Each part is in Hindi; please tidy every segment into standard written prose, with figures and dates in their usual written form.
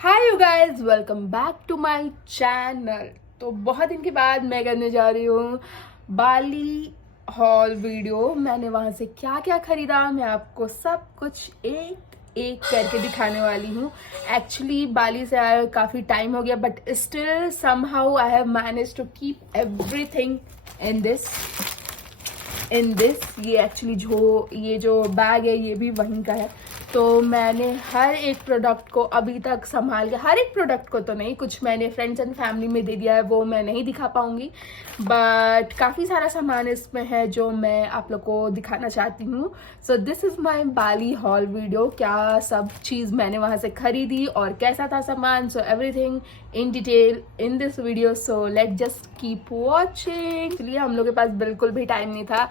Hi you guys, welcome back to my channel. तो बहुत दिन के बाद मैं करने जा रही हूँ बाली हॉल वीडियो। मैंने वहाँ से क्या क्या खरीदा मैं आपको सब कुछ एक एक करके दिखाने वाली हूँ। एक्चुअली बाली से आए काफ़ी टाइम हो गया, but still somehow I have manage to keep everything in this ये एक्चुअली ये जो बैग है ये भी वहीं का है। तो मैंने हर एक प्रोडक्ट को अभी तक संभाल के, हर एक प्रोडक्ट को तो नहीं, कुछ मैंने फ्रेंड्स एंड फैमिली में दे दिया है, वो मैं नहीं दिखा पाऊंगी, बट काफ़ी सारा सामान इसमें है जो मैं आप लोग को दिखाना चाहती हूँ। So this is my Bali hall video. क्या सब चीज़ मैंने वहाँ से खरीदी और कैसा था सामान, so everything in detail in this video. So let just keep watching. इसलिए हम लोग के पास बिल्कुल भी टाइम नहीं था।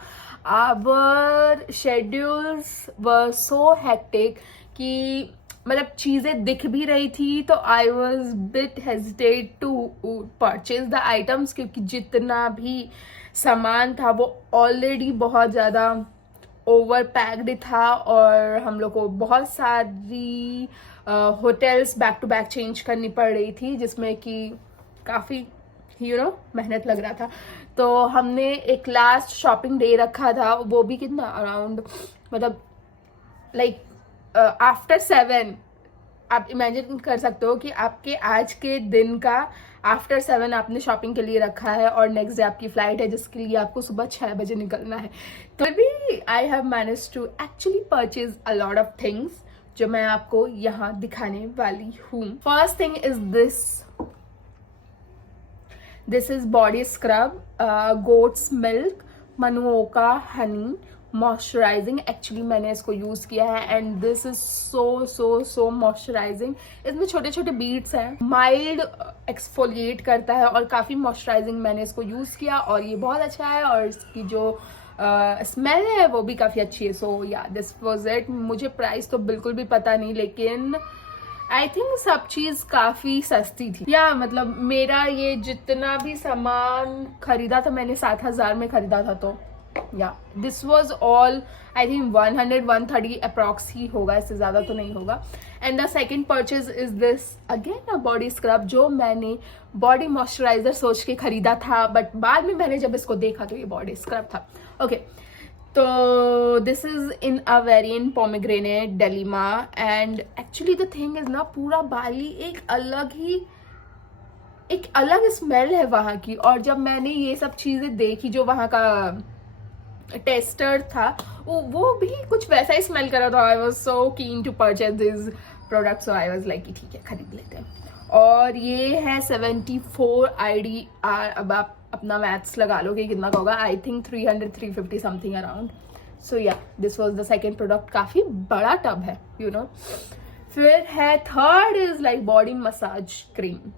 Our schedules were so hectic कि मतलब चीज़ें दिख भी रही थी तो I was bit hesitate to purchase the items, क्योंकि जितना भी सामान था वो ऑलरेडी बहुत ज़्यादा ओवर पैक्ड था और हम लोग को बहुत सारी hotels back to back change करनी पड़ रही थी, जिसमें कि काफ़ी मेहनत लग रहा था। तो हमने एक लास्ट शॉपिंग डे रखा था, वो भी कितना अराउंड मतलब लाइक आफ्टर 7। आप इमेजिन कर सकते हो कि आपके आज के दिन का आफ्टर 7 आपने शॉपिंग के लिए रखा है और नेक्स्ट डे आपकी फ्लाइट है जिसके लिए आपको सुबह 6 बजे निकलना है। तो भी I have manage to actually purchase a lot of things जो मैं आपको यहाँ दिखाने वाली हूँ। First thing is this is body scrub, goat's milk, manuka honey moisturising. Actually मैंने इसको यूज किया है and this is so moisturising. इसमें छोटे छोटे बीड्स हैं, माइल्ड एक्सफोलिएट करता है और काफी मॉइस्चराइजिंग। मैंने इसको यूज किया और ये बहुत अच्छा है और इसकी जो स्मेल है वो भी काफी अच्छी है। So yeah this was it. मुझे प्राइस तो बिल्कुल भी पता नहीं, लेकिन आई थिंक सब चीज काफी सस्ती थी। या मतलब मेरा ये जितना भी सामान खरीदा था मैंने 7,000 में खरीदा था। तो yeah this was all I think 100-130 approx ही होगा, इससे ज्यादा तो नहीं होगा। And the second purchase is this again a body scrub, जो मैंने बॉडी मॉइस्चराइजर सोच के खरीदा था, बट बाद में मैंने जब इसको देखा तो ये बॉडी स्क्रब था। ओके तो this is in a variant pomegranate Delima and actually the thing is ना, पूरा बाली एक अलग स्मेल है वहाँ की। और जब मैंने ये सब चीजें देखी, जो वहाँ का टेस्टर था वो भी कुछ वैसा ही स्मेल कर रहा था। आई was so keen to purchase this product, so I was like ठीक है खरीद लेते हैं। और ये है 74 IDR। अब आप अपना मैथ्स लगा लो कि कितना का होगा। I think 300-350 something around. So yeah this was the second product. काफी बड़ा टब है फिर है third is like body massage cream.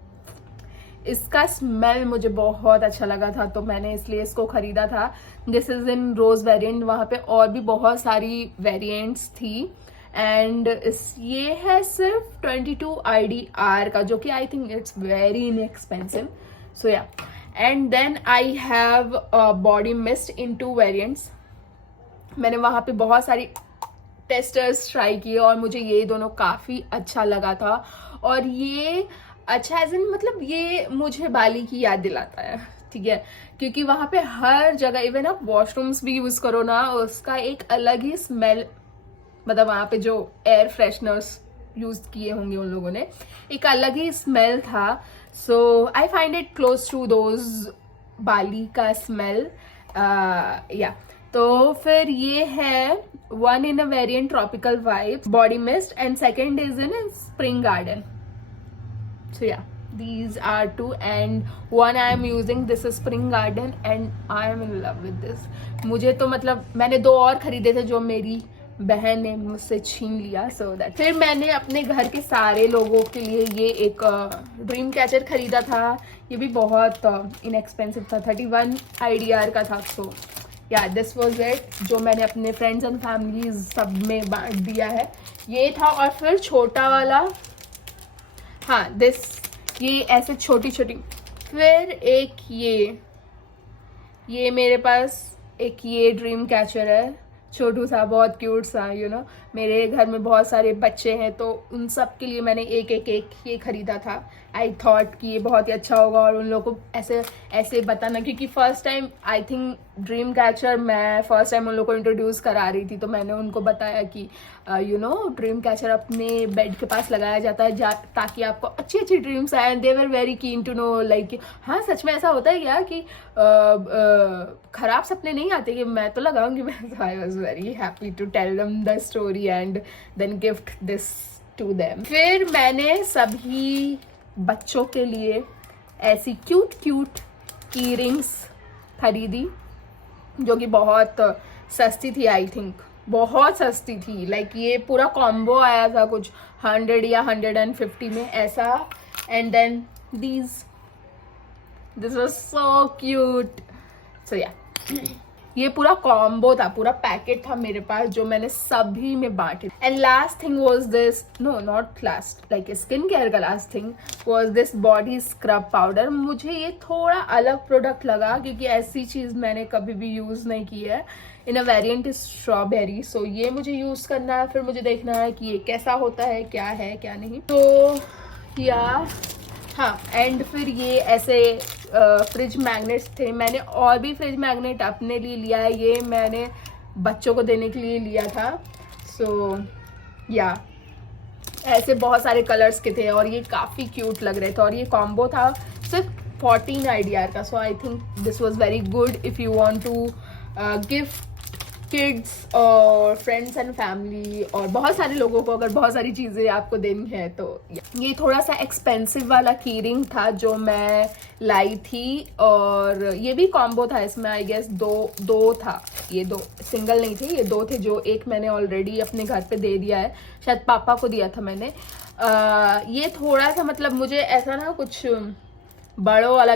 इसका स्मेल मुझे बहुत अच्छा लगा था तो मैंने इसलिए इसको खरीदा था। This is in rose variant. वहाँ पे और भी बहुत सारी वेरिएंट्स थी एंड ये है सिर्फ 22 IDR का, जो कि I think it's very inexpensive. So yeah and then I have body mist in 2 variants. मैंने वहाँ पे बहुत सारी टेस्टर्स ट्राई किए और मुझे ये दोनों काफ़ी अच्छा लगा था। और ये अच्छा एज इन मतलब ये मुझे बाली की याद दिलाता है, ठीक है, क्योंकि वहाँ पे हर जगह इवन आप वॉशरूम्स भी यूज़ करो ना, उसका एक अलग ही स्मेल, मतलब वहाँ पे जो एयर फ्रेशनर्स यूज़ किए होंगे उन लोगों ने, एक अलग ही स्मेल था। So I find it close to those Bali का स्मेल। या तो फिर ये है one in a variant tropical vibes body mist and second is in spring garden. So yeah, these are 2 and one I am using. This is Spring Garden and I am in love with this. मुझे तो मतलब मैंने 2 और खरीदे थे जो मेरी बहन ने मुझसे छीन लिया। So that फिर मैंने अपने घर के सारे लोगों के लिए ये एक ड्रीम कैचर खरीदा था। ये भी बहुत इनएक्सपेंसिव था, 31 IDR का था। So yeah, this was it, जो मैंने अपने फ्रेंड्स एंड फैमिलीज सब में बांट दिया है। ये था। और फिर छोटा वाला, हाँ ये ऐसे छोटी छोटी। फिर एक ये मेरे पास एक ये ड्रीम कैचर है, छोटू सा, बहुत क्यूट सा मेरे घर में बहुत सारे बच्चे हैं तो उन सब के लिए मैंने एक एक एक ये ख़रीदा था। आई थॉट कि ये बहुत ही अच्छा होगा और उन लोगों को ऐसे ऐसे बताना, क्योंकि first time I think dream catcher मैं फ़र्स्ट टाइम उन लोगों को इंट्रोड्यूस करा रही थी, तो मैंने उनको बताया कि ड्रीम कैचर अपने बेड के पास लगाया जाता है ताकि आपको अच्छी अच्छी ड्रीम्स आए। They were very keen to know like हाँ सच में ऐसा होता है क्या कि ख़राब सपने नहीं आते, कि मैं तो लगाऊंगी। मैं I was very happy to tell them the story and then gift this to them. फिर मैंने सभी बच्चों के लिए ऐसी क्यूट क्यूट की रिंग्स खरीदी जो कि बहुत सस्ती थी। आई थिंक बहुत सस्ती थी, लाइक ये पूरा कॉम्बो आया था कुछ 100 या 150 में ऐसा। And then this was so cute. So yeah ये पूरा कॉम्बो था, पूरा पैकेट था मेरे पास जो मैंने सभी में बांटे। And last thing was this, no not last, like skin care का last thing was this body scrub powder. मुझे ये थोड़ा अलग प्रोडक्ट लगा क्योंकि ऐसी चीज़ मैंने कभी भी यूज़ नहीं की है। इन अ वेरिएंट स्ट्रॉबेरी, सो ये मुझे यूज़ करना है, फिर मुझे देखना है कि ये कैसा होता है क्या नहीं। तो या हाँ, एंड फिर ये ऐसे फ्रिज मैग्नेट्स थे। मैंने और भी फ्रिज मैग्नेट अपने लिए लिया है, ये मैंने बच्चों को देने के लिए लिया था। सो या ऐसे बहुत सारे कलर्स के थे और ये काफ़ी क्यूट लग रहे थे और ये कॉम्बो था सिर्फ 14 IDR का। So I think this was very good if you want to gift kids और फ्रेंड्स एंड फैमिली और बहुत सारे लोगों को अगर बहुत सारी चीज़ें आपको देनी है तो। ये थोड़ा सा एक्सपेंसिव वाला की रिंग था जो मैं लाई थी और ये भी कॉम्बो था, इसमें आई गेस दो था, ये दो सिंगल नहीं थे, ये दो थे, जो एक मैंने ऑलरेडी अपने घर पे दे दिया है, शायद पापा को दिया था मैंने। ये थोड़ा सा मतलब मुझे ऐसा ना कुछ बड़ों वाला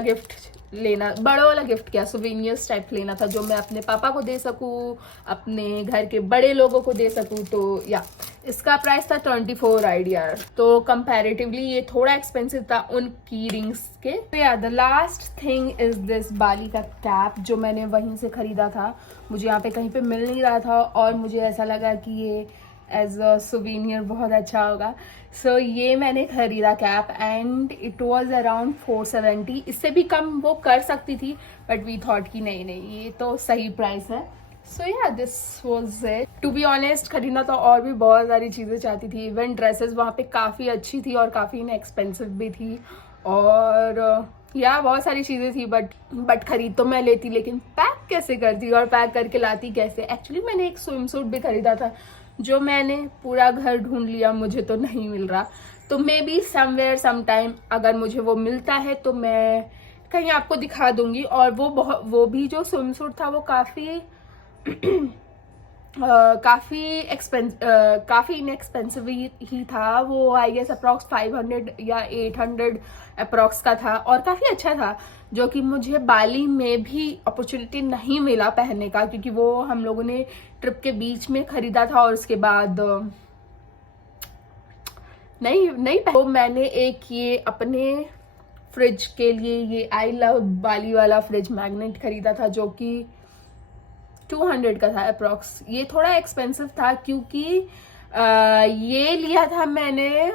गिफ्ट क्या सुवेनियर्स टाइप लेना था जो मैं अपने पापा को दे सकूं, अपने घर के बड़े लोगों को दे सकूं। तो या इसका प्राइस था 24 IDR, तो कंपैरेटिवली ये थोड़ा एक्सपेंसिव था उन की रिंग्स के। तो yeah the last thing is this Bali का कैप जो मैंने वहीं से खरीदा था। मुझे यहाँ पे कहीं पे मिल नहीं रहा था और मुझे ऐसा लगा कि ये एज अ सुवेनियर बहुत अच्छा होगा। सो ये मैंने खरीदा cap and it was around 470। इससे भी कम वो कर सकती थी बट वी थॉट कि नहीं ये तो सही प्राइस है। So yeah this was it. To be honest खरीदना तो और भी बहुत सारी चीज़ें चाहती थी, इवन ड्रेसेस वहाँ पे काफ़ी अच्छी थी और काफ़ी इनएक्सपेंसिव भी थी और या बहुत सारी चीज़ें थी बट खरीद तो मैं लेती, लेकिन पैक कैसे करती और पैक करके लाती कैसे। एक्चुअली मैंने एक स्विम सूट भी खरीदा था जो मैंने पूरा घर ढूंढ लिया, मुझे तो नहीं मिल रहा। तो मे बी समवेयर समटाइम अगर मुझे वो मिलता है तो मैं कहीं आपको दिखा दूंगी। और वो भी जो स्विम सूट था वो काफ़ी काफ़ी इनएक्सपेंसिव ही था। वो आई गेस अप्रॉक्स 500 या 800 अप्रॉक्स का था और काफ़ी अच्छा था, जो कि मुझे बाली में भी अपॉर्चुनिटी नहीं मिला पहनने का क्योंकि वो हम लोगों ने ट्रिप के बीच में खरीदा था और उसके बाद नहीं तो मैंने एक ये अपने फ्रिज के लिए ये आई लव बाली वाला फ्रिज मैग्नेट खरीदा था जो कि 200 का था अप्रॉक्स। ये थोड़ा एक्सपेंसिव था क्योंकि ये लिया था मैंने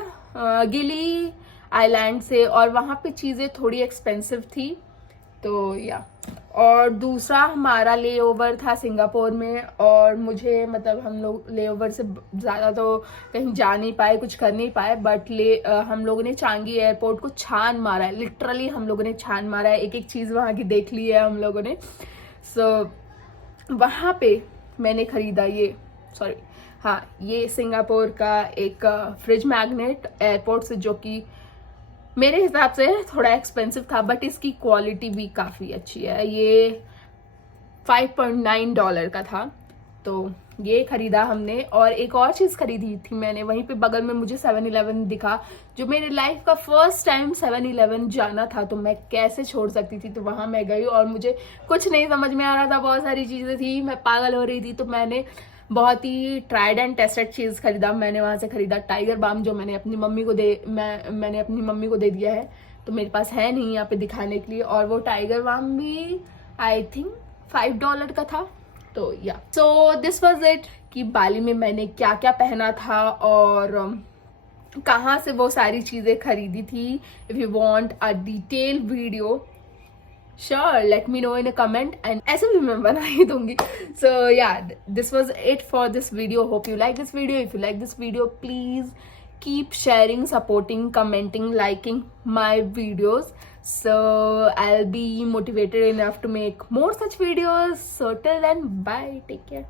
गिली आइलैंड से और वहाँ पे चीज़ें थोड़ी एक्सपेंसिव थी। तो या और दूसरा हमारा लेओवर था सिंगापुर में और मुझे मतलब हम लोग लेओवर से ज़्यादा तो कहीं जा नहीं पाए, कुछ कर नहीं पाए, बट हम लोगों ने चांगी एयरपोर्ट को छान मारा है, लिटरली हम लोगों ने छान मारा है, एक एक चीज़ वहाँ की देख ली है हम लोगों ने। सो वहाँ पे मैंने ख़रीदा ये सिंगापुर का एक फ्रिज मैग्नेट एयरपोर्ट से, जो कि मेरे हिसाब से थोड़ा एक्सपेंसिव था बट इसकी क्वालिटी भी काफ़ी अच्छी है। ये $5.9 का था, तो ये खरीदा हमने। और एक और चीज़ खरीदी थी मैंने, वहीं पे बगल में मुझे 7-Eleven दिखा, जो मेरे लाइफ का फर्स्ट टाइम 7-Eleven जाना था, तो मैं कैसे छोड़ सकती थी। तो वहाँ मैं गई और मुझे कुछ नहीं समझ में आ रहा था, बहुत सारी चीज़ें थी, मैं पागल हो रही थी। तो मैंने बहुत ही ट्राइड एंड टेस्टेड चीज़ खरीदा। मैंने वहाँ से खरीदा टाइगर बाम, जो मैंने अपनी मम्मी को दे दिया है, तो मेरे पास है नहीं यहाँ पे दिखाने के लिए। और वो टाइगर बाम भी आई थिंक $5 का था। तो या सो दिस वाज इट कि बाली में मैंने क्या क्या पहना था और कहाँ से वो सारी चीज़ें खरीदी थी. If you want a detail video, sure, let me know in a comment and ऐसे भी मैं बना ही दूंगी. So yeah, this was it for this video. Hope you like this video. If you like this video, please keep sharing, supporting, commenting, liking my videos. So I'll be motivated enough to make more such videos. So till then, bye, take care.